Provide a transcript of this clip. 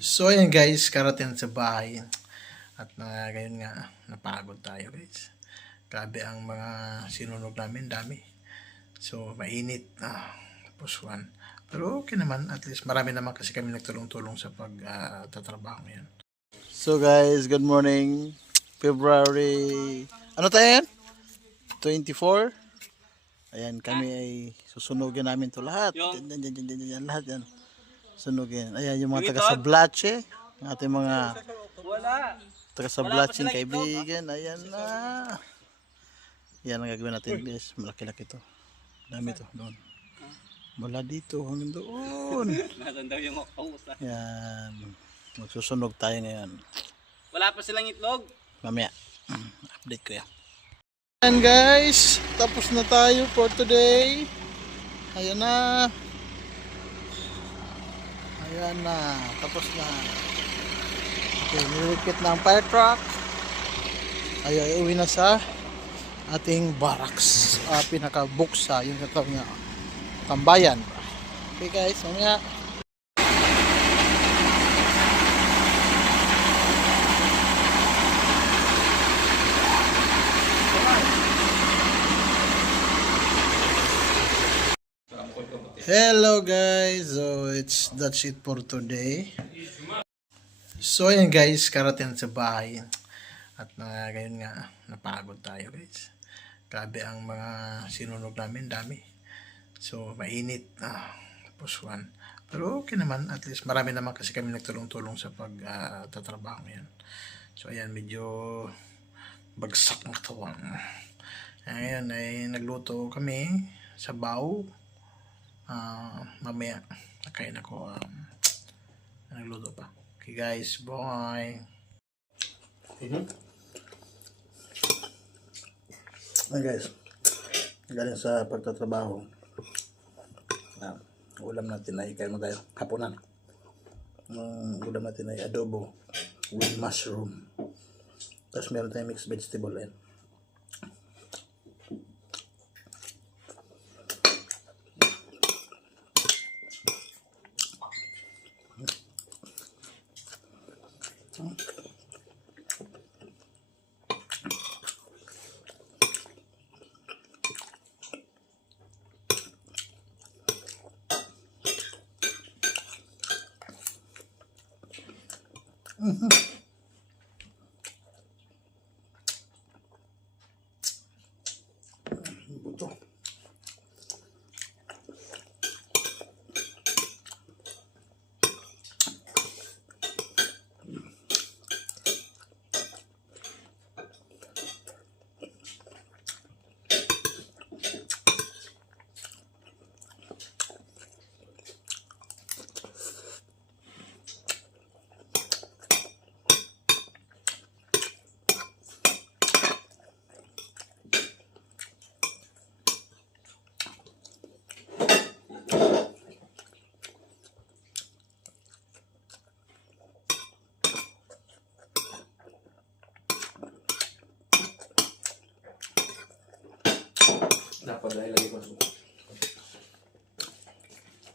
So ayan guys, karating sa bahay. At ngayon nga, napagod tayo guys. Grabe ang mga sinunog namin, dami. So mainit. Tapos one. Pero okay naman, at least marami naman kasi kami nagtulong-tulong sa pagtatrabaho ngayon. So guys, good morning. February, ano tayo yan? 24. Ayan, kami ay susunugin namin to lahat. Yan, lahat yan. Sunugin. Ayan yung mga taga sa Blache. Ang ating mga taga sa Blache kaibigan. Ayan na. Yan ang gagawin natin guys. Malaki-laki to. Dami to. Doon. Mula dito hanggang doon. Yan. Magsusunog tayo ngayon. Wala pa silang itlog. Mamaya. Update ko yan. Ayan guys. Tapos na tayo for today. Ayan na. Ayan na. Tapos na. Okay. Nilipit na ang fire truck. Ay uwi na sa ating barracks. Pinaka-buksa. Yung katawag niya. Tambayan. Okay guys. Mamaya. Hello guys, so that's it for today. So ayan guys, karating sa bahay. At ngayon nga, napagod tayo guys. Grabe ang mga sinunog namin, dami. So mainit. Tapos one. Pero okay naman, at least marami naman kasi kami nagtulong-tulong sa pagtatrabaho ngayon. So ayan, medyo bagsak ng katawan. Ngayon ay nagluto kami sa baw. Mamaya nakain ako. Nagluto pa. Okay guys, bye. Hey guys, galing sa pagtatrabaho. Ulam natin ay kain mo tayo hapunan. Ulam natin ay adobo with mushroom. Tapos meron tayong mixed vegetable yan. Buto. Dapat dahil lagi masuk.